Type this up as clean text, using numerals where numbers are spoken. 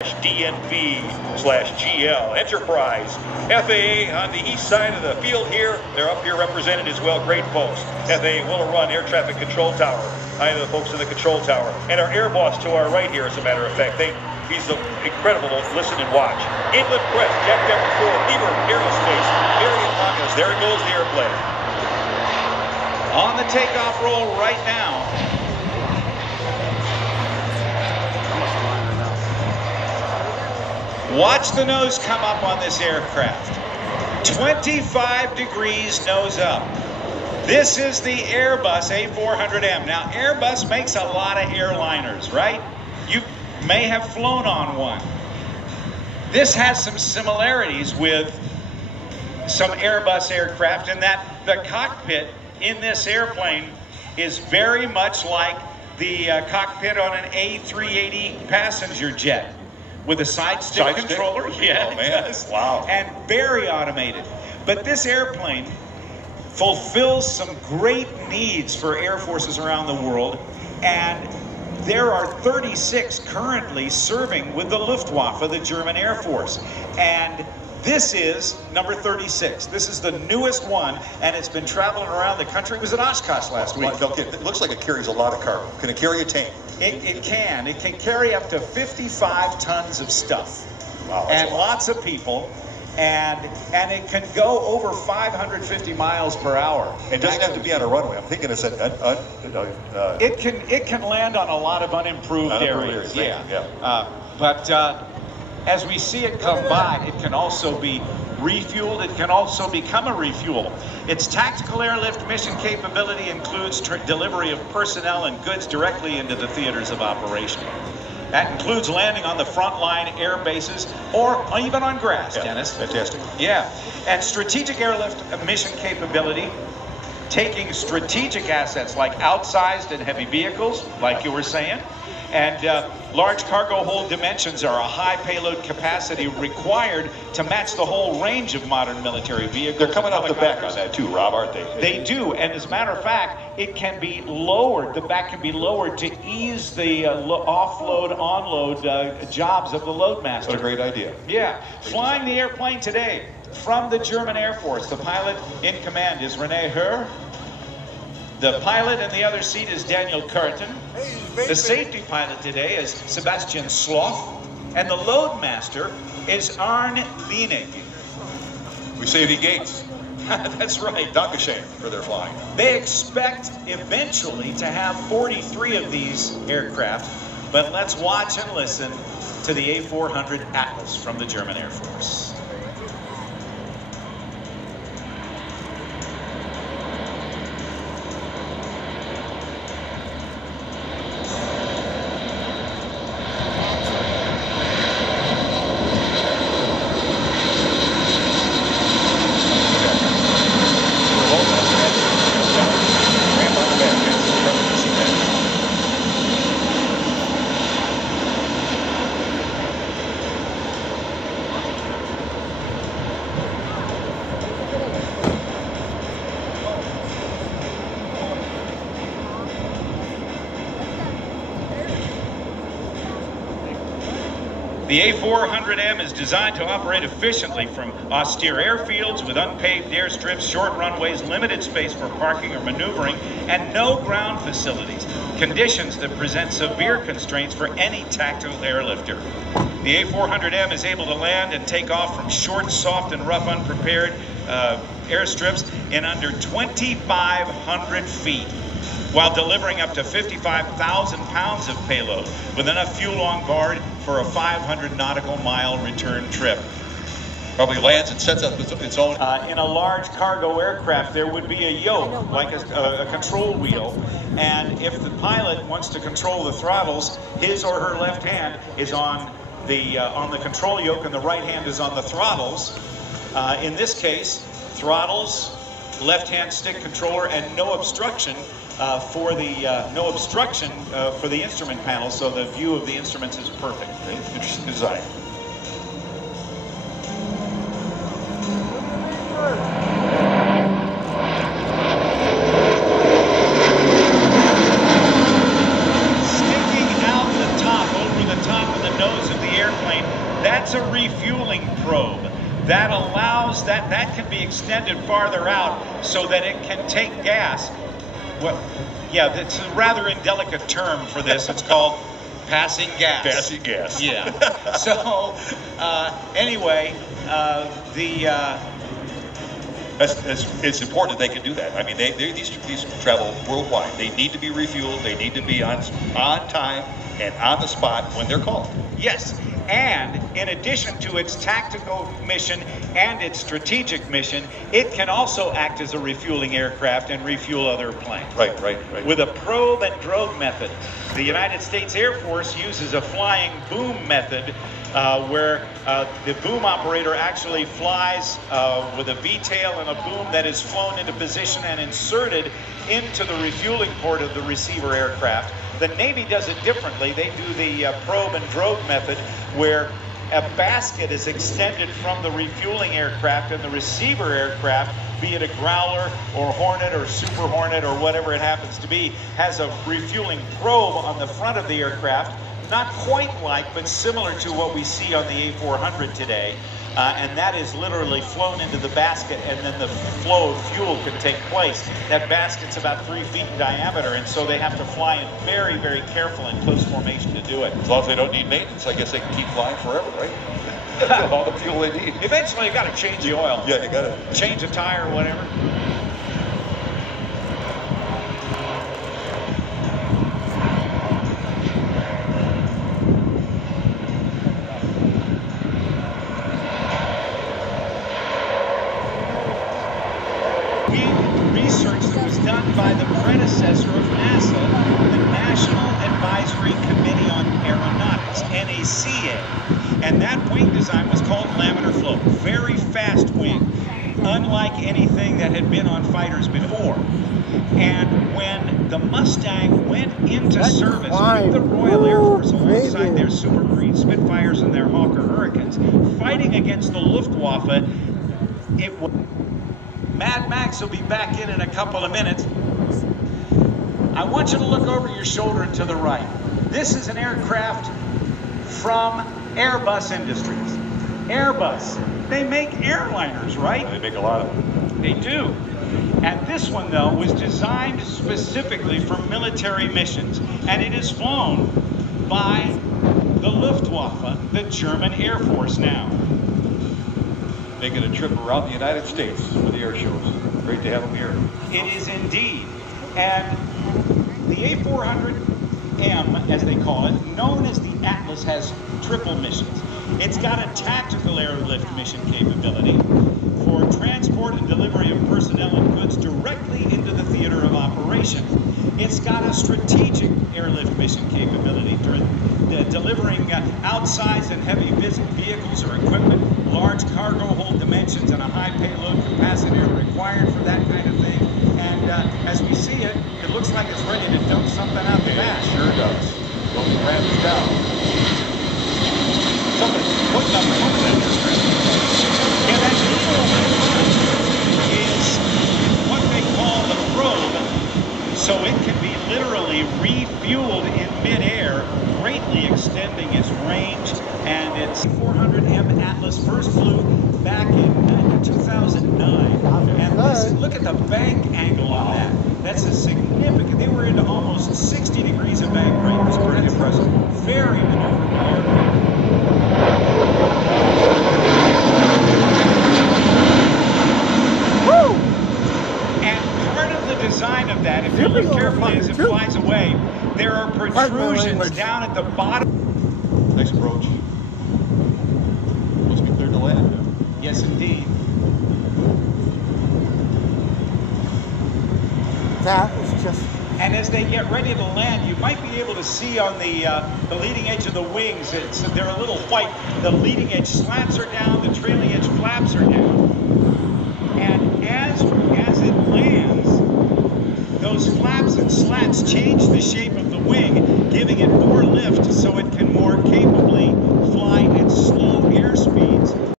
DNV/GL Enterprise. FAA on the east side of the field here. They're up here represented as well. Great folks. FAA will run Air Traffic Control Tower. I am the folks in the control tower. And our air boss to our right here, as a matter of fact. He's incredible to listen and watch. Inlet press, Jack number 4, Beaver Aerospace, Marion Longas. There goes the airplane. On the takeoff roll right now. Watch the nose come up on this aircraft. 25 degrees nose up. This is the Airbus A-400M. Now, Airbus makes a lot of airliners, right? You may have flown on one. This has some similarities with some Airbus aircraft in that the cockpit in this airplane is very much like the cockpit on an A-380 passenger jet. With a side stick controller, yeah, oh, man. Wow. And very automated. But this airplane fulfills some great needs for air forces around the world, and there are 36 currently serving with the Luftwaffe, the German Air Force. And this is number 36. This is the newest one, and it's been traveling around the country. It was at Oshkosh last week. It looks like it carries a lot of cargo. Can it carry a tank? It can. It can carry up to 55 tons of stuff. Wow, and lots of people. And it can go over 550 miles per hour. It doesn't have to be on a runway. I'm thinking it's it can land on a lot of unimproved areas. Yeah. But as we see it come by, it can also be refueled. It can also become a refuel. Its tactical airlift mission capability includes delivery of personnel and goods directly into the theaters of operation. That includes landing on the frontline air bases or even on grass, Dennis. Fantastic. Yeah. And strategic airlift mission capability, taking strategic assets like outsized and heavy vehicles, like you were saying, and large cargo hold dimensions are a high payload capacity required to match the whole range of modern military vehicles. They're coming out the back on that too, Rob, aren't they? They do, and as a matter of fact, it can be lowered. The back can be lowered to ease the offload, onload jobs of the loadmaster. What a great idea. Yeah. Flying the airplane today from the German Air Force, the pilot in command is René Herr. The pilot in the other seat is Daniel Curtin. The safety pilot today is Sebastian Sloth. And the loadmaster is Arne Wienig. We save the gates. That's right. Dankeschön for their flying. They expect eventually to have 43 of these aircraft, but let's watch and listen to the A-400 Atlas from the German Air Force. The A-400M is designed to operate efficiently from austere airfields with unpaved airstrips, short runways, limited space for parking or maneuvering, and no ground facilities, conditions that present severe constraints for any tactical airlifter. The A-400M is able to land and take off from short, soft, and rough, unprepared airstrips in under 2,500 feet, while delivering up to 55,000 pounds of payload with enough fuel on board for a 500 nautical mile return trip. Probably lands and sets up its own. In a large cargo aircraft, there would be a yoke, like a control wheel, and if the pilot wants to control the throttles, his or her left hand is on the control yoke and the right hand is on the throttles. In this case, throttles, left-hand stick controller, and no obstruction for the instrument panel, so the view of the instruments is perfect. Interesting design. Sticking out the top, over the top of the nose of the airplane That's a refueling probe. That allows, that can be extended farther out so that it can take gas. Well, yeah, that's a rather indelicate term for this. It's called passing gas. Passing gas. Yeah. So, anyway, it's important that they can do that. I mean, these travel worldwide. They need to be refueled. They need to be on time and on the spot when they're called. Yes, and in addition to its tactical mission and its strategic mission, it can also act as a refueling aircraft and refuel other planes. Right. With a probe and drogue method. The United States Air Force uses a flying boom method where the boom operator actually flies with a V-tail and a boom that is flown into position and inserted into the refueling port of the receiver aircraft. The Navy does it differently. They do the probe and drogue method where a basket is extended from the refueling aircraft, and the receiver aircraft, be it a Growler or Hornet or Super Hornet or whatever it happens to be, has a refueling probe on the front of the aircraft, not quite like, but similar to what we see on the A-400 today. And that is literally flown into the basket, and then the flow of fuel can take place. That basket's about 3 feet in diameter, and so they have to fly in very, very careful and close formation to do it. As long as they don't need maintenance, I guess they can keep flying forever, right? All the fuel they need. Eventually, you got to change the oil. Yeah, you got to change a tire or whatever. Research that was done by the predecessor of NASA, the National Advisory Committee on Aeronautics, NACA. And that wing design was called laminar flow. Very fast wing, unlike anything that had been on fighters before. And when the Mustang went into service with the Royal Air Force alongside their Super Marine Spitfires and their Hawker Hurricanes, fighting against the Luftwaffe, it was... Mad Max will be back in a couple of minutes. I want you to look over your shoulder and to the right. This is an aircraft from Airbus Industries. Airbus, they make airliners, right? They make a lot of them. They do. And this one, though, was designed specifically for military missions. And it is flown by the Luftwaffe, the German Air Force now. Making a trip around the United States for the air shows. Great to have them here. It is indeed. And the A-400M, as they call it, known as the Atlas, has triple missions. It's got a tactical airlift mission capability for transport and delivery of personnel and goods directly into the theater of operation. It's got a strategic airlift mission capability, delivering outsized and heavy vehicles or equipment, large cargo hold dimensions, and a high payload capacity are required for that kind of thing. And as we see it, it looks like it's ready to dump something out the back. Sure does. Don't ram it down. Somebody's putting up one of them. Yeah, that is what they call the probe, so it can be literally refueled in midair, greatly extending its range. And its A-400M Atlas first flew back in 2009. And listen, look at the bank angle on that. That's a significant. They were into almost 60 degrees of bank rate. It was pretty impressive. Very maneuverable aircraft. And part of the design of that, if you look carefully as it flies away, there are protrusions down at the bottom. Next approach. Must be clear to land now. Yes, indeed. That is just... And as they get ready to land, you might be able to see on the leading edge of the wings, they're a little white. The leading edge slats are down, the trailing edge flaps are down. And as it lands, those flaps and slats change the shape of the wing, giving it more lift so it can